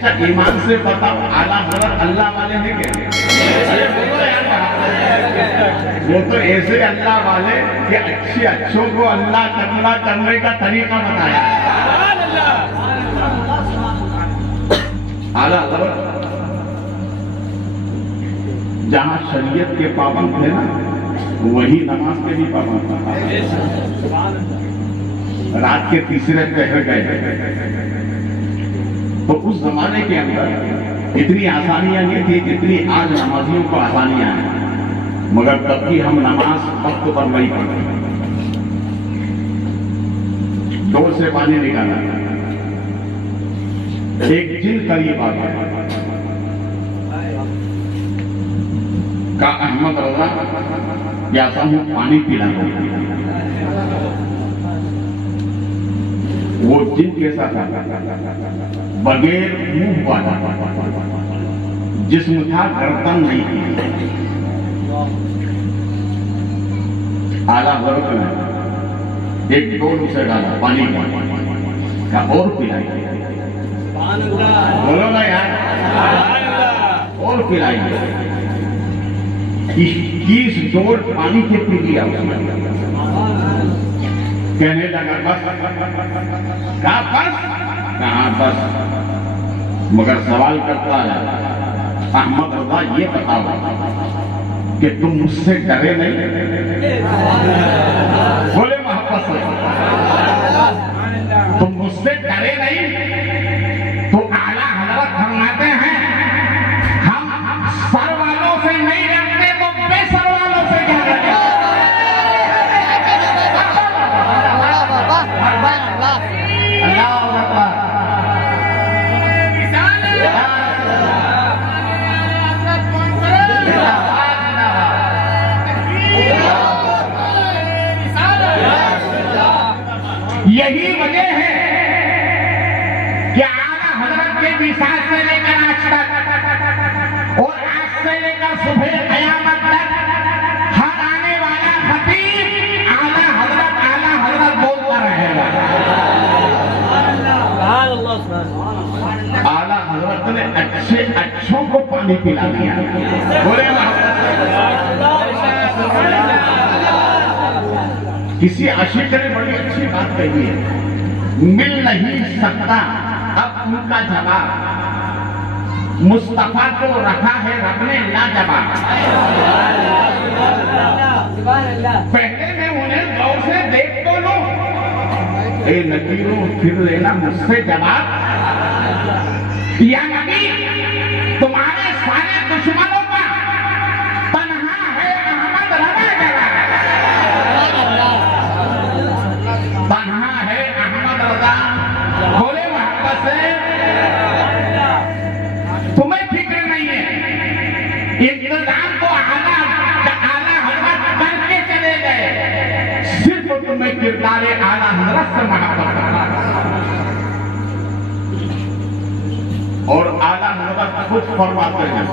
ईमान से बताओ आला हज़रत अल्लाह वाले हैं क्या? अरे बोलो यार, वो तो ऐसे अल्लाह वाले कि अच्छों को अल्लाह करने का तरीका बताया। आला हज़रत जहां शरीयत के पाबंद थे ना, वही नमाज के भी पाबंद था। रात के तीसरे पहर गए तो उस जमाने के अंदर इतनी आसानियां नहीं थी जितनी आज नमाजियों को आसानियां हैं, मगर तब भी हम नमाज वक्त पर नहीं पढ़ते। डोर से पानी निकाला, एक जिन करीब आ गया का अहमद रजा प्यासा हूं, पानी पिला दो। वो जिन कैसा था? बगैर मुंह वाला, जिस्म था गर्दन नहीं थी। आला हज़रत ने एक डोल से डाला पानी का और पिलाई। बोलो ना यार, और पिलाई। 21 डोल पानी के पी लिया। कहने लगा बस, कहा बस, मगर सवाल करता है अहमद रजा, ये बताओ कि तुम मुझसे डरे नहीं? बोले मोहब्बत से, तुम मुझसे डरे नहीं? तो आला हज़रत फरमाते हैं हम सर वालों से नहीं डरते तो बेसर वालों से क्या डरते? यही वजह है कि आला हज़रत के विसाल से लेकर आज तक और आज से लेकर सुबह क़यामत तक हर आने वाला खतीब आला हज़रत बोलता रहेगा। आला हज़रत ने अच्छों को पानी पिला दिया। बोले किसी आशिक ने बड़ी अच्छी बात कही है, मिल नहीं सकता अब उनका जवाब, मुस्तफा को रखा है रब ने लाजवाब। पहले मैं उन्हें गौर से देख तो लूं, ए नकीरों फिर लेना मुझसे जवाब। या नबी तुम्हारे सारे दुश्मनों का तन्हा है अहमद रजा जवाब। तन्हा है अहमद रजा। बोले मोहब्बत से, तुम्हें फिक्र नहीं है, इंतजाम तो आला हज़रत करके चले गए, सिर्फ तुम्हें किरदारे आला हज़रत से मोहब्बत करना। और आला हज़रत खुद फरमाते हैं,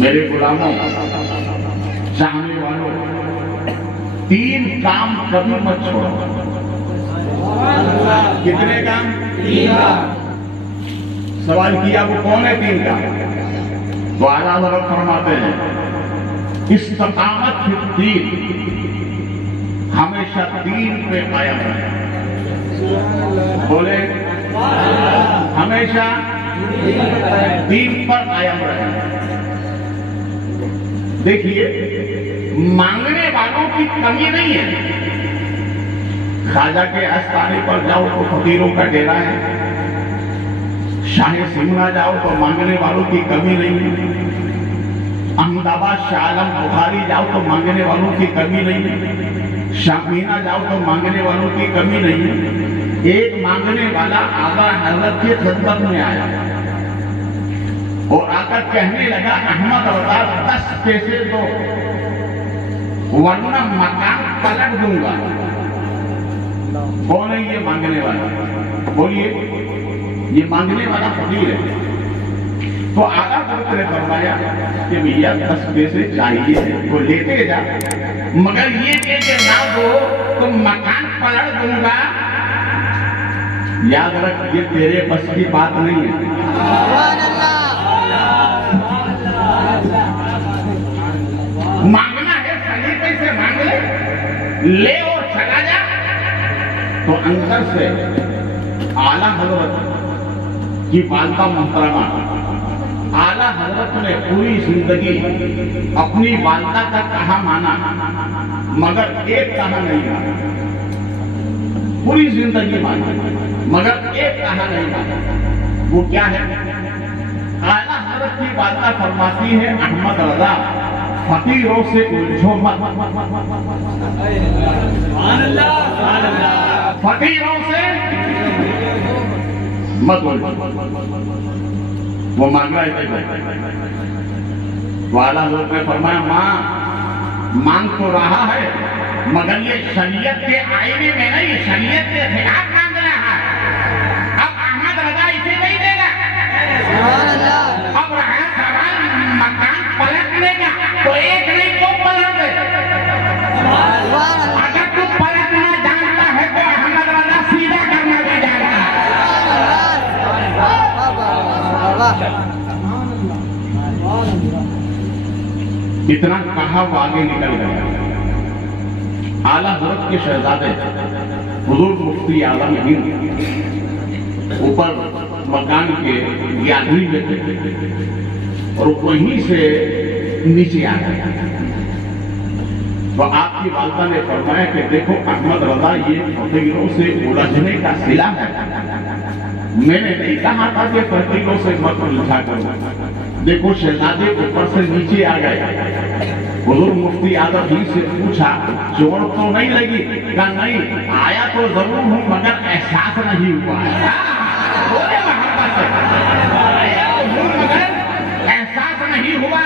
मेरे गुलामों, चाहने वालों, 3 काम कभी मत छोड़ो। कितने काम? 3 काम। सवाल किया वो कौन है 3 काम? तो आला हज़रत फरमाते हैं इस्तिक़ामत फिर दीन, हमेशा दीन पे कायम रहे। बोले हमेशा दीन पर कायम रहे। देखिए, मांगने वालों की कमी नहीं है। खाजा के आस्थाने पर जाओ तो फकीरों का डेरा है, शाही सिमना जाओ तो मांगने वालों की कमी नहीं है, अहमदाबाद शाह आलम बुखारी जाओ तो मांगने वालों की कमी नहीं है, शामीना जाओ तो मांगने वालों की कमी नहीं है। एक मांगने वाला आला हज़रत के खिदमत में आया और आकर कहने लगा अहमद रजा 10 पैसे दो वरना मकान पलट दूंगा। कौन है ये मांगने वाला? बोलिए, ये मांगने वाला फकीर है। तो आला हज़रत ने फरमाया कि भैया 10 पैसे चाहिए तो लेते जा, मगर ये कह के ना दो तो मकान पलट दूंगा। याद रख, ये तेरे बस की बात नहीं है। मांगना है सलीके से मांग ले और चला जा। तो अंदर से आला हजरत की वालदा मोहतरमा, आला हजरत ने पूरी जिंदगी अपनी वालदा का कहा माना, मगर एक कहा नहीं माना। पूरी जिंदगी माना मगर एक कहा नहीं माना। वो क्या है? आला हजरत की वालदा फरमाती है, अहमद रजा फकीरों से उलझो मत, फकीरों से मत उलझो। वो मांग रहा है, तो आला हजरत ने फरमाया, मां मांग तो रहा है मगर ये शरीयत के आईने में नहीं, शरीयत के खिलाफ मांग रहा है। अब अहमद रजा इसे नहीं देगा। अब रहा सवाल मकान पलटने का, तो एक नहीं तो पलट दे। अगर तू पलटना जानता है तो अहमद रजा सीधा करना भी जानता है। इतना कहा वो आगे निकल गया। आला हजरत के शहजादे हुजूर मुफ्ती आलम हिंद ऊपर मकान के 11वीं में थे और वहीं से नीचे आ गए। तो आपकी वालदा ने फरमाया कि देखो अहमद रजा ये फकीरों से उलझने का सिला है। मैंने नहीं कहा था कि फकीरों से मत उलझा करो। देखो शहजादे ऊपर से नीचे आ गए। हुजूर मुफ्ती आलम हिंद से पूछा, चोट तो नहीं लगी? कहा नहीं, आया तो जरूर हूं मगर एहसास नहीं हुआ है। मगर एहसास नहीं हुआ।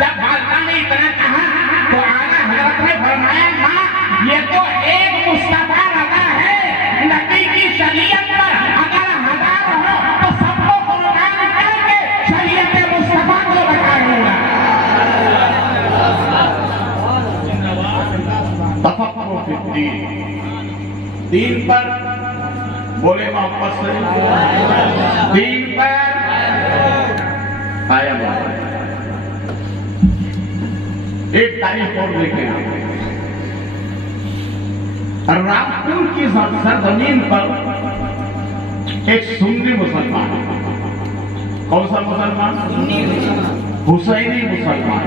जब वालदा ने इतना कहा तो आला हजरत ने फरमाया, मां ये तो एक मुस्तफा रजा है। नबी की शरीयत पर अगर 1000 हो तो सबको कुर्बान करके शरीयत मुस्तफा को बताऊंगा। तफक्कुर फिद दीन, दीन पर बोले मोहब्बत से, दीन पर आया। एक तारीख और देखें, रामपुर की सरजमीन पर एक सुन्नी मुसलमान, कौन सा मुसलमान? हुसैनी मुसलमान।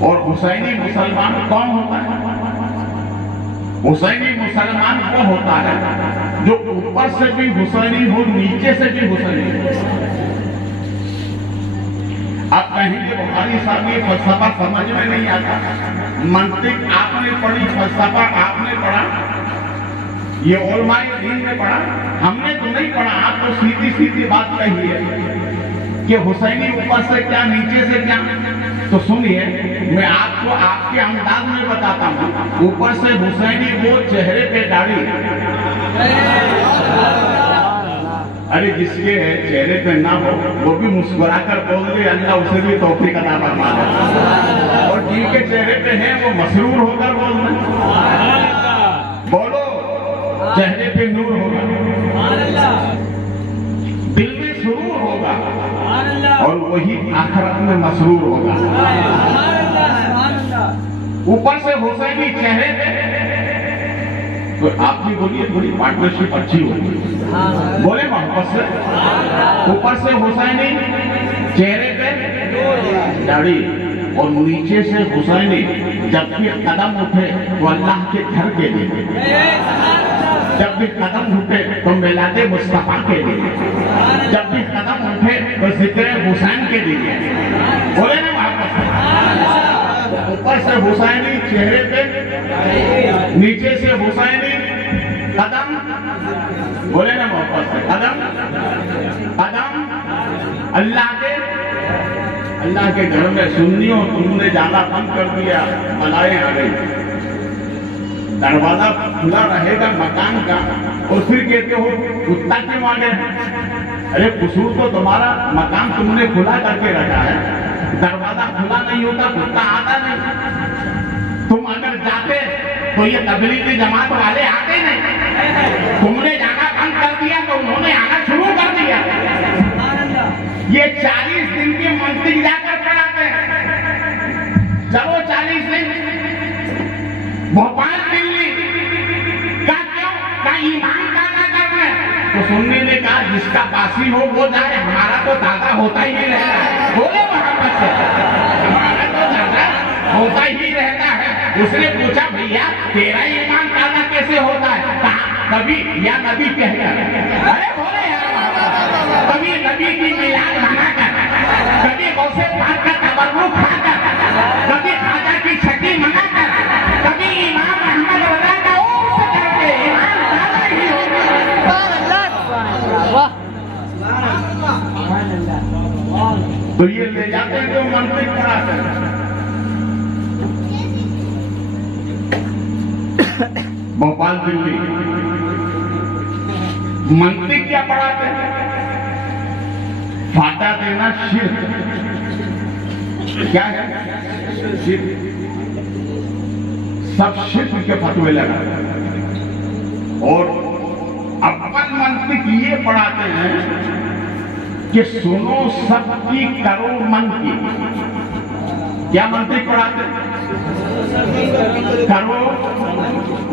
और हुसैनी मुसलमान कौन होता है? हुसैनी मुसलमान वो होता है जो ऊपर से भी हुसैनी हो, नीचे से भी हुसैनी हो। आप कहेंगे बुखारी साहब ये फलसफा समझ में नहीं आता। मंतिक आपने पढ़ी, फलसफा आपने पढ़ा, ये उलमाए दीन ने पढ़ा, हमने तो नहीं पढ़ा। आप तो सीधी सीधी बात कही है कि हुसैनी ऊपर से क्या, नीचे से क्या। तो सुनिए, मैं आपको आपके अंदाज में बताता हूँ। ऊपर से हुसैनी वो चेहरे पे दाढ़ी, अरे जिसके चेहरे पे ना हो वो भी मुस्कुराकर बोल दे, अल्लाह उसे भी तौफीक अता फरमा दे। और जिनके चेहरे पे है वो मसरूर होकर बोल दे, बोलो चेहरे पे नूर होगा, दिल में सुरूर होगा और वही आखिरत में मसरूर होगा। ऊपर से हुसैनी चेहरे पे, तो आप भी बोलिए थोड़ी पार्टनरशिप अच्छी होगी। बोले मोहब्बत से, ऊपर से हुसैनी चेहरे पे दाढ़ी और नीचे से हुसैनी, जब भी कदम उठे तो अल्लाह के घर के लिए, जब भी कदम उठे तो मिलादे मुस्तफा के लिए, जब भी कदम उठे तो जिक्र हुसैन के लिए। बोले ना मोहब्बत से, ऊपर से हुसैनी चेहरे पे, नीचे से हुसैनी कदम, बोले ना मोहब्बत से, कदम कदम अल्लाह के घर में। सुन्नियों तुमने जाना बंद कर दिया, बलाएं आ गई। दरवाजा खुला रहेगा मकान का और फिर कहते हो कुत्ता क्यों आ गया? अरे कसूर तो तुम्हारा, मकान तुमने खुला करके रखा है, दरवाजा खुला नहीं होता, कुत्ता आता नहीं। तुम अगर जाते तो ये तबलीगी जमात वाले आते नहीं। तुमने जाना बंद कर दिया तो उन्होंने आना शुरू कर दिया। ये 40 दिन की मंत्री जाकर पढ़ाते हैं। चलो 40 दिन भोपाल दिल्ली का क्यों का ईमान का ना करना है। तो सुनने ने कहा जिसका पासी हो वो जाए, हमारा तो दादा होता ही नहीं रहता है। बोले मोहब्बत से, हमारा तो दादा होता ही रहता है। उसने पूछा भैया तेरा ईमान काला कैसे होता है? कहा कभी या नबी कहकर, अरे बोले कभी नबी की मिलाद मनाकर, कभी गौसे पाक का तबर्रुक खाकर, कभी खाजा की छठी मनाकर, कभी इमाम अहमद रजा का उर्स करके ईमान काला ही होता। तो ये ले जाते हैं जो मंत्री पढ़ाते हैं। भोपाल दिल्ली मंत्री क्या पढ़ाते हैं? फाटा देना शिर्क। क्या है शिर्क? सब शिर्क के फतवे लगाते हैं। और अव्वल मंत्री ये पढ़ाते हैं कि सुनो सबकी करो मन की। क्या मंत्री पढ़ाते हैं? करो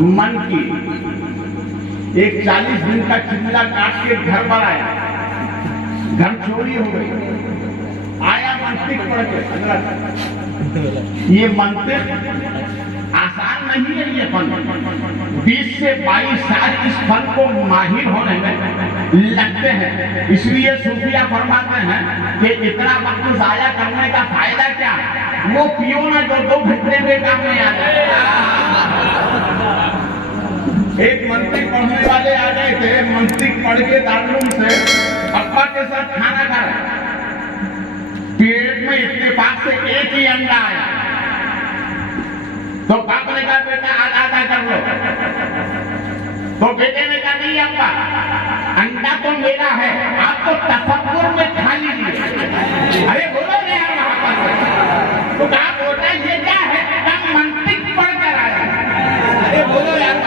मन की। एक 40 दिन का चिल्ला काट के घर पर आया, घर चोरी हो गई, आया मंत्री पढ़ के। ये मंत्री आसान नहीं है। ये फन 20 से 22 साल इस फन को माहिर होने में लगते हैं। इसलिए सूफिया फरमाते हैं कि इतना वक्त जाया करने का फायदा क्या? वो पियो ना जो 2 घंटे में काम में आ जाए। एक मंत्री पढ़ने वाले आ गए थे। मंत्री पढ़ के दारुल से अब्बा के साथ खाना खा रहे, पेट में इत्तेफाक से एक ही अंडा आया। तो बाप ने कहा बेटा आधा आधा कर लो। तो बेटे ने कहा नहीं अब्बा, अंडा तो मेरा है, आप तो तफक्कुर में खा लीजिए। अरे बोलो नहीं यार वहां पर। तो कहा बेटा ये क्या है? कहा मंतिक पढ़कर आया। अरे बोलो यार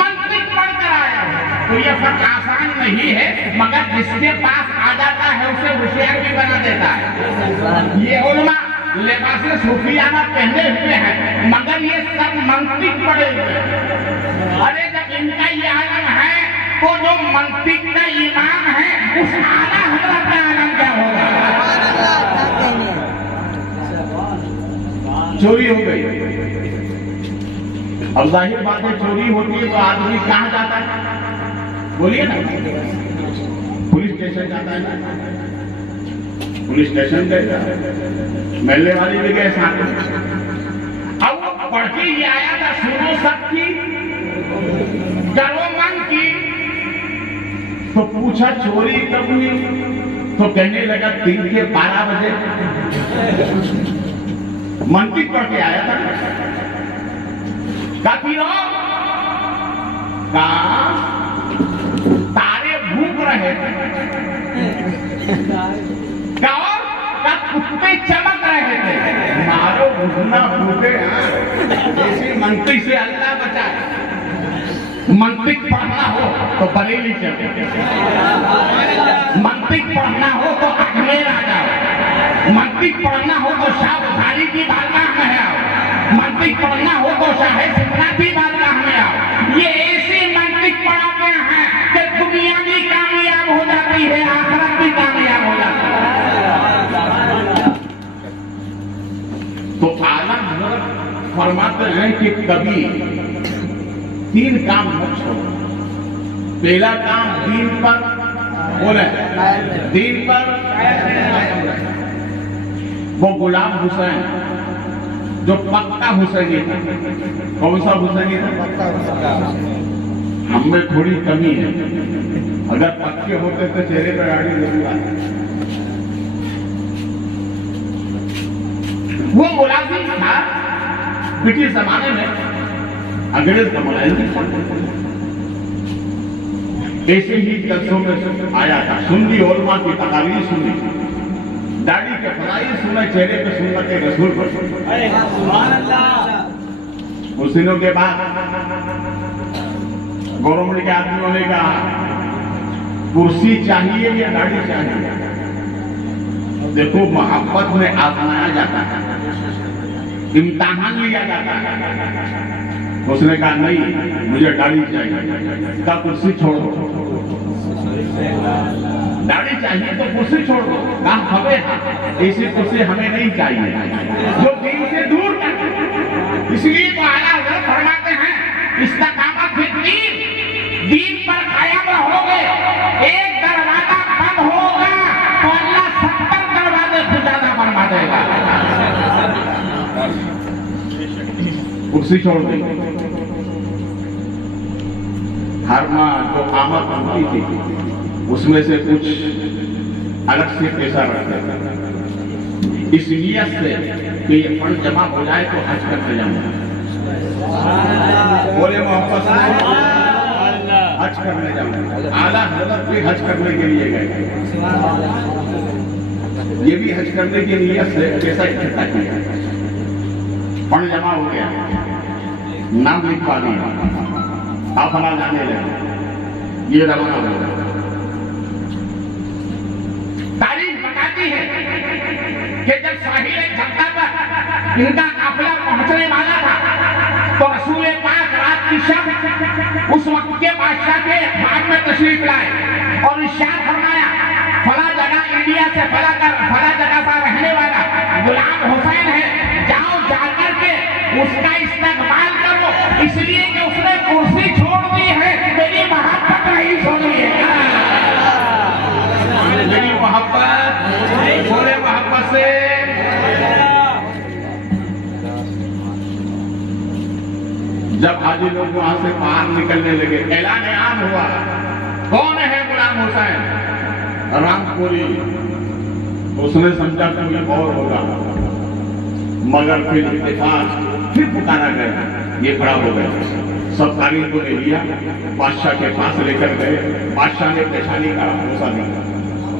मंतिक पढ़कर आया। तो ये फर्क आसान नहीं है, मगर जिसके पास आ जाता है उसे होशियार भी बना देता है। ये उलमा लिबास सूफियाना पहने हुए हैं, मगर ये सब मंतिक पढ़े हुए हैं। अरे जब इनका ये आलम है तो जो मंतिक का इमाम है उस आला हजरत का आलम क्या होगा? चोरी हो गई। अब जाहिर बात है चोरी होती है तो आदमी कहाँ जाता है? बोलिए ना, पुलिस स्टेशन जाता है ना। पुलिस स्टेशन गए, मेले वाली भी गए साथ में। अब वो पढ़ के ये आया था सुनो सबकी करो मन की। तो पूछा चोरी कब हुई? तो कहने लगा 3 के 12 बजे। मंत्री पढ़ के आया था। काफी तारे भूख रहे का कुत्ते चमक रहे थे। मारो घुसना फूटे। ऐसी मंत्री से अल्लाह बचाए। मंत्री पढ़ना हो तो बरेली चले, मंत्री पढ़ना हो तो अजमेर आ जाओ, मंत्री पढ़ना हो तो शाह बुखारी की बारगाह में आओ, मंत्री पढ़ना हो तो शाह सिमरा की बारगाह में आओ। ये ऐसे मंत्री पढ़ाते हैं कि दुनिया भी कामयाब हो जाती है, आखिरत भी कामयाब हो जाती है। तो आलम हज़रत फरमाते हैं कि कभी 3 काम मत छोड़ो। पहला काम दीन पर बोले, दीन पर। वो गुलाम हुसैन जो पक्का हुसैनी था, कौन सा हुसैनी था? हमें थोड़ी कमी है, अगर पक्के होते तो चेहरे पर गाड़ी जरूर आती। वो मुलाजिम था ब्रिटिश जमाने में, अंग्रेज का मुलाजिम। ऐसे ही जलसों में आया था, सुन्नी उलमा की तकारीर सुनी, दाढ़ी के फजाइल सुने, चेहरे पे सुन्नत रसूल पर सुने। कुछ दिनों के बाद गवर्नमेंट के आदमियों ने कहा कुर्सी चाहिए या गाड़ी चाहिए? देखो, मोहब्बत में आजमाया जाता है, इम्तिहान लिया जाता है। उसने कहा नहीं, मुझे गाड़ी चाहिए। कहा कुर्सी छोड़ दो। गाड़ी चाहिए तो कुर्सी छोड़ दो। कहा हमें ऐसी कुर्सी हमें नहीं चाहिए जो दीन से दूर कर। इसलिए तो आला हज़रत फरमाते हैं इस्तिकामत फिद दीन पर कायम रहोगे, एक दरवाजा बंद होगा तो अल्लाह 70 दरवाजे खुदा बनवा देगा। कुर्सी छोड़ दी। हर माह जो आमद बनती थी उसमें से कुछ अलग से पैसा रखते थे, इस नियत से कि ये फंड जमा हो जाए तो हज करने जाऊंगा। बोले मोहब्बत से हज करने जाऊंगा। आला हज़रत भी हज करने के लिए गए, ये भी हज करने की नियत से पैसा इकट्ठा किया। फंड जमा हो गया, नाम लिखवा दिया, काफिला जाने लगे, ये रवाना हो गया। तारीख बताती है कि जब साहिल जद्दा पर इनका काफिला पहुंचने वाला था तो रसूल पाक रात की शब उस वक्त के बादशाह के खान में तशरीफ लाए और इरशाद फरमाया, फला जगह इंडिया से फला जगह का रहने वाला गुलाम हुसैन है, जाओ जाकर के उसका इस्तकबाल करो, इसलिए कि उसने कुर्सी छोड़ दी है, मेरी मोहब्बत नहीं छोड़ी है। मेरी मोहब्बत, बोले मोहब्बत से। जब हाजी लोग वहां से बाहर निकलने लगे, ऐलान आम हुआ, कौन है गुलाम हुसैन? रामपुरी। उसने समझा कोई और होगा, मगर फिर इत्तेफाक फिर पुकारा गया, ये खड़ा हो गया। सब तारीख को ले लिया, बादशाह के पास लेकर गए। बादशाह ने पेशानी का भरोसा दिया,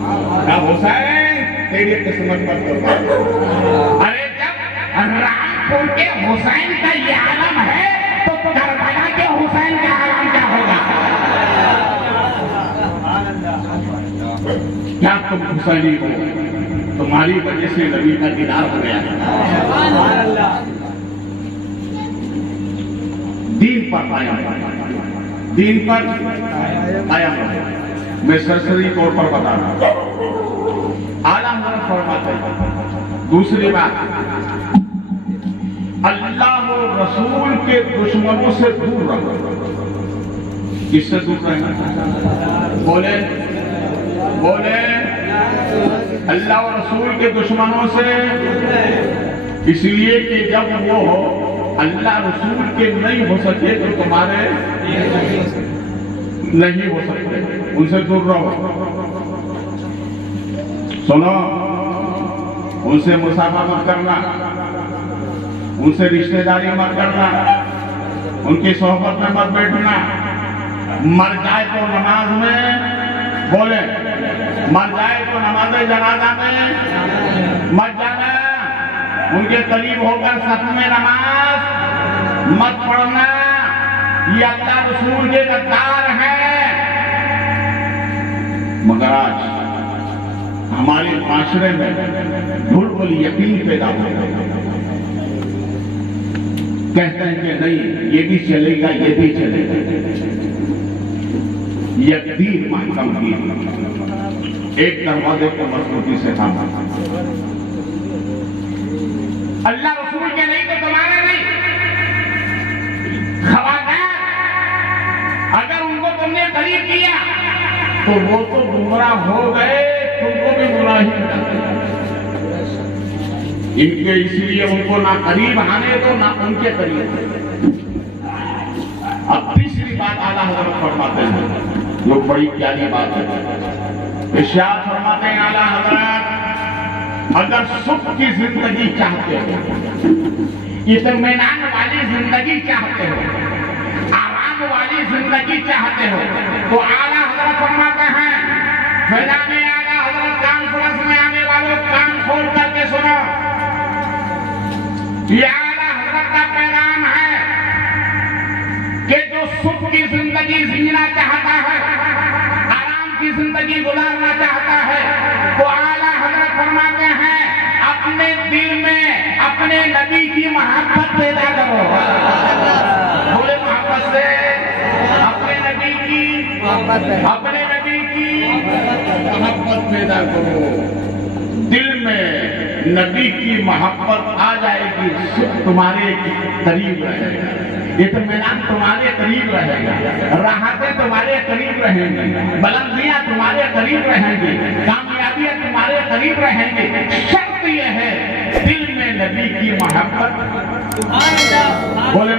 कहा हुसैन तेरी किस्मत पर कुर्बान। अरे जब रामपुर के हुसैन का ये आलम है तो करबला के हुसैन का आलम क्या होगा? क्या तुम हुसैनी हो? तुम्हारी वजह से नबी का दीदार हो गया। दीन पर कायम, दीन पर कायम रहो। मैं सरसरी तौर पर बता रहा हूं, आला हज़रत फरमाते हैं। दूसरी बात, अल्लाह और रसूल के दुश्मनों से दूर रहो। किससे दूर रहना? बोले बोले अल्लाह और रसूल के दुश्मनों से, इसलिए कि जब वो अल्लाह रसूल के नहीं हो सके तो तुम्हारे नहीं हो सकते, उनसे दूर रहो। सुनो, उनसे मुसाफा मत करना, उनसे रिश्तेदारी मत करना, उनकी सोहबत में मत बैठना। मर जाए तो नमाज में, बोले मर जाए तो नमाज जनाजा में मत जाना, उनके करीब होकर सफ में नमाज मत पढ़ना। ये अल्लाह रसूल के गद्दार हैं। मगर आज हमारे माशरे में भूल यकीन पैदा हो गया। कहते हैं कि नहीं, ये भी चलेगा, ये भी चलेगा। यकीन महकम की एक दरवाजे को मजबूती से थामा। अल्लाह रसूल के नहीं तो तुम्हारे नहीं। खबरदार, अगर उनको तुमने करीब किया तो वो तो गुमराह हो गए, तुमको भी गुमराही कर। इनके इसलिए उनको ना करीब आने दो, ना उनके करीब। अब तीसरी बात आला हज़रत फरमाते हैं, जो बड़ी प्यारी बात है। इरशाद फरमाते हैं आला हज़रत, अगर सुख की जिंदगी चाहते हो, इत्मीनान वाली जिंदगी चाहते हो, आराम वाली जिंदगी चाहते हो, तो आला हज़रत फरमाते हैं, मैदान आला हज़रत कॉन्फ्रेंस में आने वालों कान खोल करके सुनो। ये आला हज़रत का पैगाम है कि जो सुख की जिंदगी की जिंदगी गुजारना चाहता है तो आला हजरत फरमाते हैं अपने दिल में अपने नबी की मोहब्बत पैदा करो। बोले मोहब्बत से अपने नबी की मोहब्बत पैदा करो। दिल में नबी की मोहब्बत आ जाएगी, सुख तुम्हारे करीब रहेगा, इत्मीनान तुम्हारे करीब रहेगा, राहतें तुम्हारे करीब रहेंगी, बुलंदियां तुम्हारे करीब रहेंगी, कामयाबियां तुम्हारे करीब रहेंगी। शर्त यह है दिल में नबी की मोहब्बत। बोले